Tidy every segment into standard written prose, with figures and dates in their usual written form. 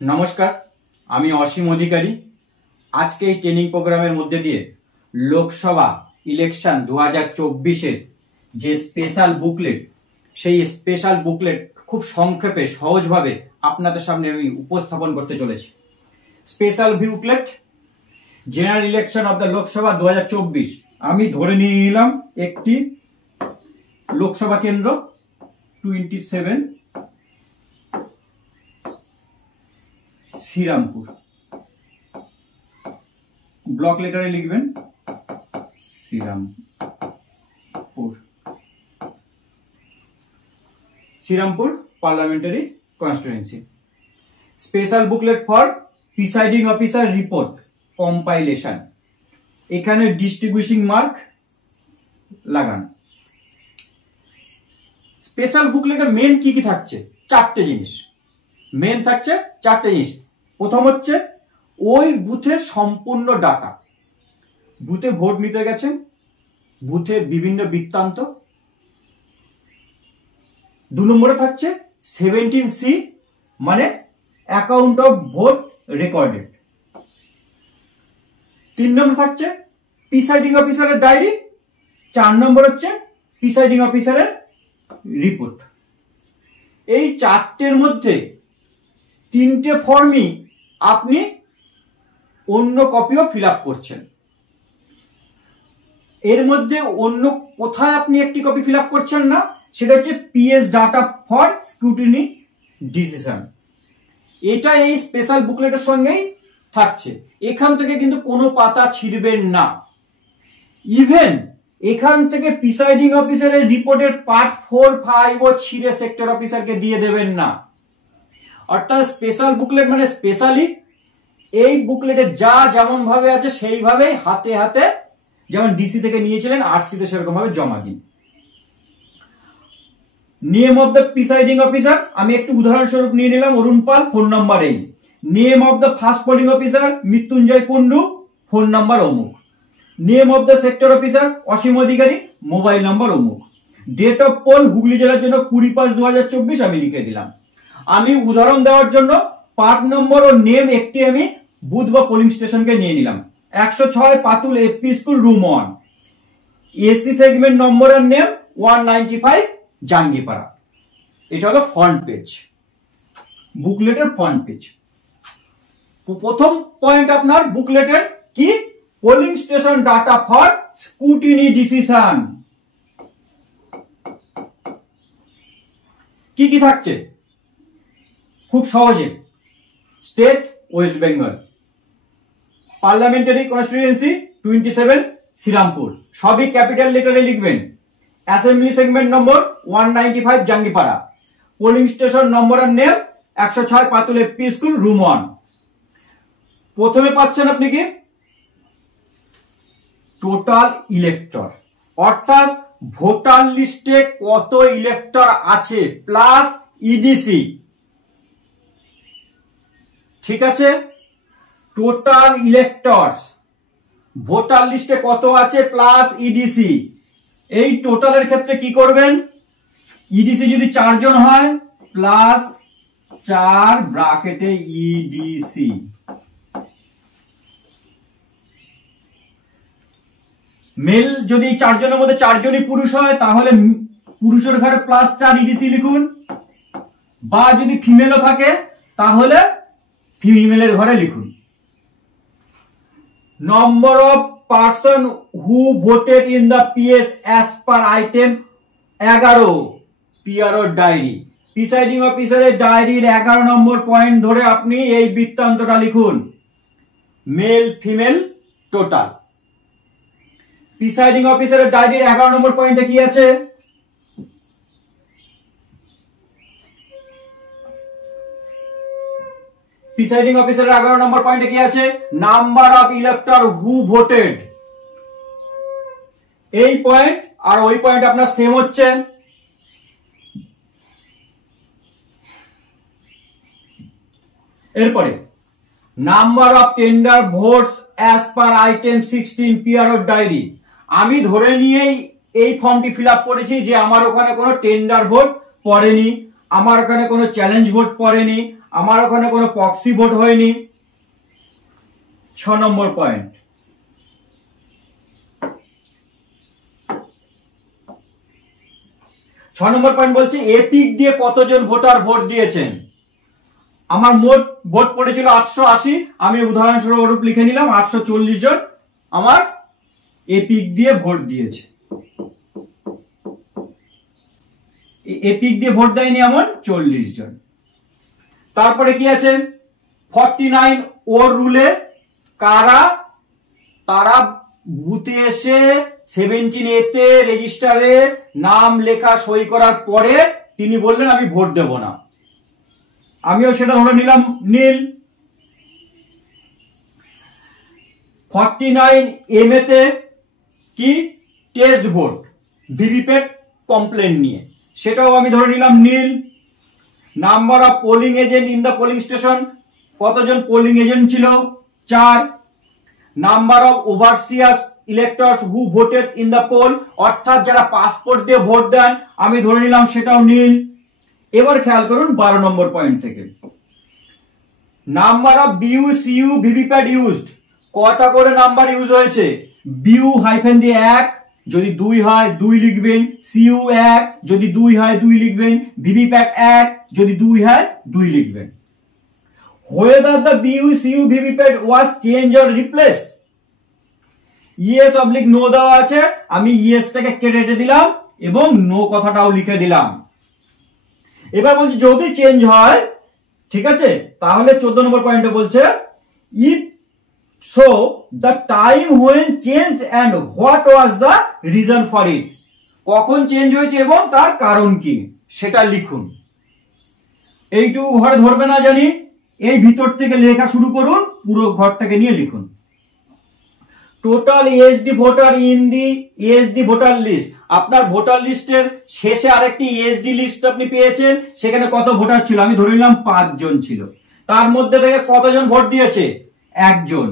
নমস্কার, আমি অসীম অধিকারী। আজকে এই ট্রেনিং প্রোগ্রামের মধ্যে দিয়ে লোকসভা ইলেকশন 2024-এর যে স্পেশাল বুকলেট, সেই স্পেশাল বুকলেট খুব সংক্ষেপে সহজভাবে আপনাদের সামনে আমি উপস্থাপন করতে চলেছি। Special booklet general election of the Lok Sabha 2024। আমি ধরে নিয়ে নিলাম একটি লোকসভা কেন্দ্র 27 শ্রীরামপুর। ব্লক লেটারে লিখবেন Srirampur parliamentary constituency. Special booklet for presiding officer report compilation. এখানে ডিস্ট্রিবিউশন মার্ক লাগান। স্পেশাল বুকলেটের মেন কি কি থাকছে? চারটে জিনিস মেন থাকছে। প্রথম হচ্ছে ওই বুথের সম্পূর্ণ ডাটা, বুথে ভোট নিতে গেছেন, বুথের বিভিন্ন বৃত্তান্ত। 2 নম্বরে থাকছে 17C মানে অ্যাকাউন্ট অফ ভোট রেকর্ডেড। 3 নম্বর থাকছে প্রিসাইডিং অফিসারের ডায়েরি। 4 নম্বর হচ্ছে প্রিসাইডিং অফিসারের রিপোর্ট। এই চারটের মধ্যে 3টে ফর্মই আপনি অন্য কপিও ফিল আপ করছেন। এর মধ্যে অন্য কোথায় আপনি একটি কপি ফিল আপ করছেন না, সেটা হচ্ছে PS data for scrutiny decision. এটা এই স্পেশাল বুকলেটের সঙ্গেই থাকছে। এখান থেকে কিন্তু কোনো পাতা ছিঁড়বেন না। ইভেন এখান থেকে প্রিসাইডিং অফিসারের রিপোর্টের পার্ট 4, 5 ও ছিঁড়ে সেক্টর অফিসারকে দিয়ে দেবেন না। অর্থাৎ স্পেশাল বুকলেট মানে স্পেশালি এই বুকলেটে যা যেমন ভাবে আছে সেইভাবেই হাতে হাতে, যেমন ডিসি থেকে নিয়েছিলেন RC তে সেরকম ভাবে জমা দিন। Name of the presiding officer আমি একটু উদাহরণস্বরূপ নিয়ে নিলাম অরুণ পাল, ফোন নাম্বার এই। Name of the first polling officer Mrityunjay Kundu, phone number অমুক। Name of the sector officer Asim Adhikari, mobile number অমুক। ডেট অফ পোল হুগলি জেলার জন্য 20/5/2024 আমি লিখে দিলাম। আমি উদাহরণ দেওয়ার জন্য পার্ট নম্বর ও নেম একটি আমি বুথ বা পোলিং স্টেশনকে নিয়ে নিলাম। 106 Patul FP school room 1। SC segment number আর নেম 195 জাঙ্গিপাড়া। এটা হলো ফ্রন্ট পেজ, বুকলেটের ফ্রন্ট পেজ। প্রথম পয়েন্ট আপনার বুকলেটের কি? Polling station data for scrutiny decision. কি কি থাকছে খুব সহজে? State West Bengal, parliamentary constituency 27 Sreerampur, সবই ক্যাপিটাল লেটারে লিখবেন। Assembly segment number 195 Jangipara, polling station number আর name 106 Patul FP school room 1। প্রথমে পাচ্ছেন আপনি কি? টোটাল ইলেক্টর, অর্থাৎ ভোটার লিস্টে কত ইলেক্টর আছে প্লাস EDC। ঠিক আছে, টোটাল ইলেক্টরস ভোটার লিস্টে কত আছে প্লাস EDC। এই টোটালের ক্ষেত্রে কি করবেন? EDC যদি 4 জন হয় প্লাস 4 ব্র্যাকেটে EDC। মেল যদি 4 জনের মধ্যে 4 জনই পুরুষ হয় তাহলে পুরুষের ঘরে প্লাস 4 EDC লিখুন, বা যদি ফিমেলও থাকে তাহলে ফিমেলের ঘরে লিখুন। Number of person who voted in the PS as per item 11 PRO diary. Presiding অফিসারের ডায়েরির 11 নম্বর পয়েন্ট ধরে আপনি এই বৃত্তান্তটা লিখুন। Male female total. প্রিসাইডিং অফিসারের ডায়েরির 11 নম্বর পয়েন্টে কি আছে? প্রিসাইডিং অফিসারের 11 নম্বর পয়েন্টে কি আছে? Number of elector who voted. এই পয়েন্ট আর ওই পয়েন্ট আপনার সেম হচ্ছে। এরপরে number of tender votes as per item 16 PRO diary. আমি ধরে নিয়েই এই ফর্মটি ফিল আপ করেছি যে আমার ওখানে কোনো টেন্ডার ভোট পড়েনি, আমার ওখানে কোনো চ্যালেঞ্জ ভোট পড়েনি, আমার ওখানে কোনো প্রক্সি ভোট হয়নি। 6 নম্বর পয়েন্ট, বলছে এপিক দিয়ে কতজন ভোটার ভোট দিয়েছেন। আমার মোট ভোট পড়েছিল 880, আমি উদাহরণস্বরূপ লিখে নিলাম 840 জন আমার এপিক দিয়ে ভোট দিয়েছে। এপিক দিয়ে ভোট দেয়নি এমন 40 জন। তারপরে কি আছে, 49 ওর রুলে তারা বুথে এসে 17A তে রেজিস্টারে নাম লেখা সই করার পরে তিনি বললেন আমি ভোট দেব না, আমিও সেটা ধরে নিলাম নীল। 49M তে কি টেস্ট ভোট ভিভিপ্যাট কমপ্লেন নিয়ে, সেটাও আমি ধরে নিলাম নীল। Number of polling agent in the polling station, কতজন পোলিং এজেন্ট ছিল, 4। Number of overseas electors who voted in the poll, অর্থাৎ যারা পাসপোর্ট দিয়ে ভোট দেন, আমি ধরে নিলাম সেটাও নীল। এবার খেয়াল করুন 12 নম্বর পয়েন্ট থেকে, number of BU CU VVPAT used, কটা করে নাম্বার ইউজ হয়েছে, বিউ হাইফেন দিয়ে 1, যদি 2 হয় 2 লিখবেন, সিইউ 1, যদি 2 হয় 2 লিখবেন, ভিভিপ্যাট 1, যদি 2 হয় 2 লিখবেন। whether the BU VVPAT was changed or replaced, yes oblique no দেওয়া আছে, আমি ইয়েসটাকে কেটে দিলাম এবং নো কথাটাও লিখে দিলাম। এবার বলছি যদি চেঞ্জ হয়, ঠিক আছে, তাহলে 14 নম্বর পয়েন্টে বলছে if so the time when changed and what was the reason for it, কখন চেঞ্জ হয়েছে এবং তার কারণ কি সেটা লিখুন। এইটুকু ঘরে ধরবে না জানি, এই ভিতর থেকে লেখা শুরু করুন, পুরো ঘরটাকে নিয়ে লিখুন। Total ASD voter in the ASD voter list, আপনার ভোটার লিস্টের শেষে আরেকটি এএসডি লিস্ট আপনি পেয়েছেন, সেখানে কত ভোটার ছিল, আমি ধরে নিলাম 5 জন ছিল, তার মধ্যে থেকে কতজন ভোট দিয়েছে, 1 জন।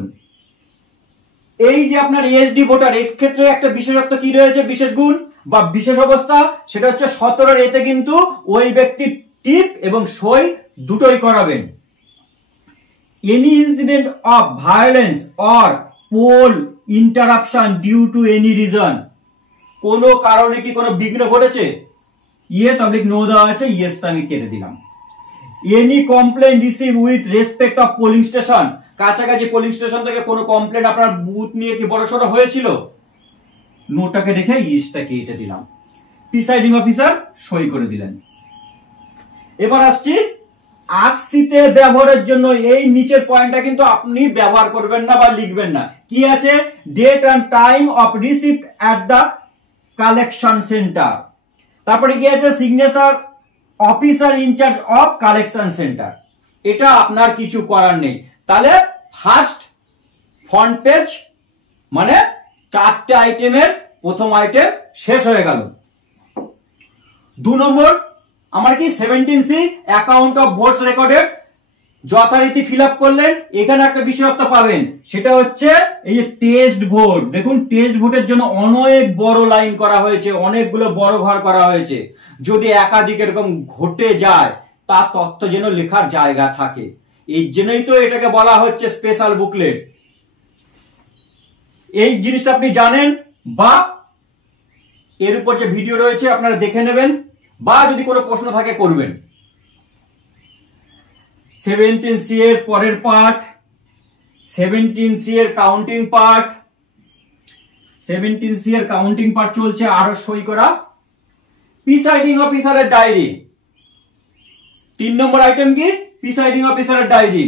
এই যে আপনার এএসডি ভোটার, এর ক্ষেত্রে একটা বিশেষত্ব কি রয়েছে, বিশেষ গুণ বা বিশেষ অবস্থা, সেটা হচ্ছে 17 এতে কিন্তু ওই ব্যক্তির টিপ এবং সই দুটোই করাবেন। Any incident of violence or poll interruption due to any reason, কোন কারণে কি কোনো বিঘ্ন ঘটেছে, ইয়েস অবলিক নো দেওয়া আছে, ইয়েসটা আমি কেটে দিলাম। Any complain receive with respect of polling station, কাছাকাছি পোলিং স্টেশন থেকে কোনো কমপ্লেন আপনার বুথ নিয়ে কি বড়সড় হয়েছিল, নোটাকে রেখে ইয়েসটা কেটে দিলাম। প্রিসাইডিং অফিসার সই করে দিলেন। এবার আসছি আরসিতে ব্যবহারের জন্য, এই নিচের পয়েন্টটা কিন্তু আপনি ব্যবহার করবেন না বা লিখবেন না। কি আছে, date and time of receipt at the collection centre, তারপরে কি আছে, signature officer in charge of collection centre, এটা আপনার কিছু করার নেই। তাহলে ফার্স্ট ফ্রন্ট পেজ মানে 4টে আইটেমের প্রথম আইটেম শেষ হয়ে গেল। 2 নম্বর আমার কি 17C account of votes recorded, যথারীতি ফিল আপ করলেন, এখানে একটা বিশেষত্ব পাবেন, সেটা হচ্ছে এই যে টেস্ট ভোট। দেখুন টেস্ট ভোটের জন্য অনেক বড় লাইন করা হয়েছে, অনেকগুলো বড় ঘর করা হয়েছে, যদি একাধিক এরকম ঘটে যায় তার তথ্য যেন লেখার জায়গা থাকে, এই জন্যই তো এটাকে বলা হচ্ছে স্পেশাল বুকলেট। এই জিনিসটা আপনি জানেন বা এর উপর যে ভিডিও রয়েছে আপনারা দেখে নেবেন, বা যদি কোনো প্রশ্ন থাকে করবেন। 17C এর পরের পার্ট, 17C এর কাউন্টিং পার্ট, 17C এর কাউন্টিং পার্ট চলছে, আরো সই করা। প্রিসাইডিং অফিসারের ডায়েরি, 3 নম্বর আইটেম কি, প্রিসাইডিং অফিসারের ডায়েরি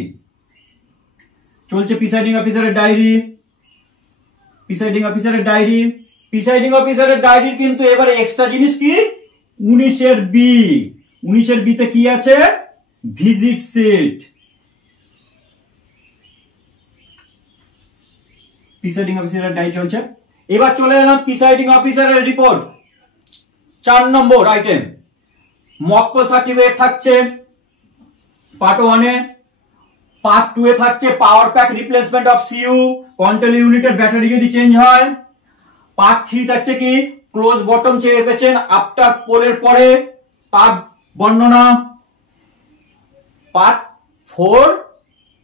চলছে। প্রিসাইডিং অফিসারের ডায়েরি, প্রিসাইডিং অফিসারের ডায়েরি, প্রিসাইডিং অফিসারের ডায়েরির কিন্তু এবারে এক্সট্রা জিনিস কি, 19 বি, 19 বিতে কি আছে, ভিজিট শিট। প্রিসাইডিং অফিসারের ডায়েরি চলছে। এবার চলে এলাম প্রিসাইডিং অফিসারের report, 4 number item. Mock poll certificate থাকছে পার্ট 1 এ, পার্ট 2 এ থাকছে power pack replacement of CU, control ইউনিটের ব্যাটারি যদি চেঞ্জ হয়। পার্ট 3 থাকছে কি ক্লোজ বটম চেপেছেন আফটার পোলের পরে তার বর্ণনা। Part 4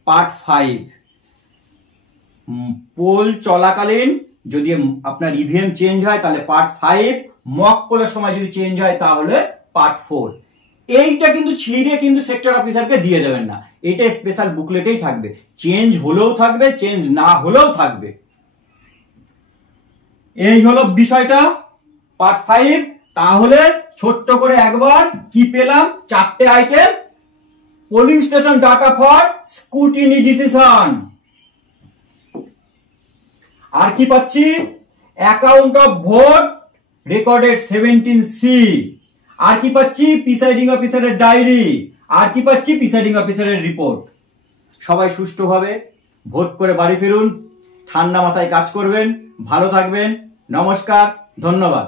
part 5। পোল চলাকালীন যদি আপনার ইভিএম চেঞ্জ হয় তাহলে পার্ট 5, মক পোলের সময় যদি চেঞ্জ হয় তাহলে পার্ট 4। এইটা কিন্তু ছিঁড়ে কিন্তু সেক্টর অফিসারকে দিয়ে দেবেন না, এটা স্পেশাল বুকলেটেই থাকবে, চেঞ্জ হলেও থাকবে, চেঞ্জ না হলেও থাকবে। এই হলো বিষয়টা পার্ট 5। তাহলে ছোট্ট করে একবার কি পেলাম, 4টে item. Polling station data for scrutiny decision, আর কি পাচ্ছি, account of vote recorded 17C, আর কি পাচ্ছি, প্রিসাইডিং অফিসারের ডায়েরি, আর কি পাচ্ছি, প্রিসাইডিং অফিসারের রিপোর্ট। সবাই সুষ্ঠুভাবে ভোট করে বাড়ি ফিরুন, ঠান্ডা মাথায় কাজ করবেন, ভালো থাকবেন। নমস্কার, ধন্যবাদ।